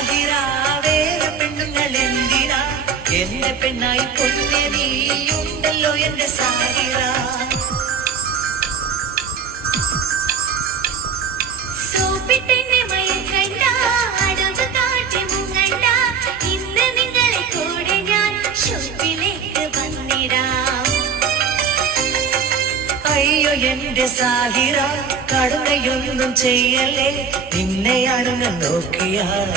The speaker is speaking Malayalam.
സാഹിറ വേറെ പെണ്ണുങ്ങൾ എന്തിനാ എന്റെ പെണ്ണായി പൊന്നെ നീയുണ്ടല്ലോ എന്റെ സാഹിറ സോപ്പിട്ടെന്നെ മയക്കണ്ട അടവ് കാട്ടി മുങ്ങണ്ട ഇന്ന് നിങ്ങളെ കൂടെ ഞാൻ ഷോപ്പിലേക്ക് വന്നിടാം അയ്യോ എന്റെ സാഹിറ കടുകയൊന്നും ചെയ്യല്ലേ നിന്നെ ആരും നോക്കിയാൽ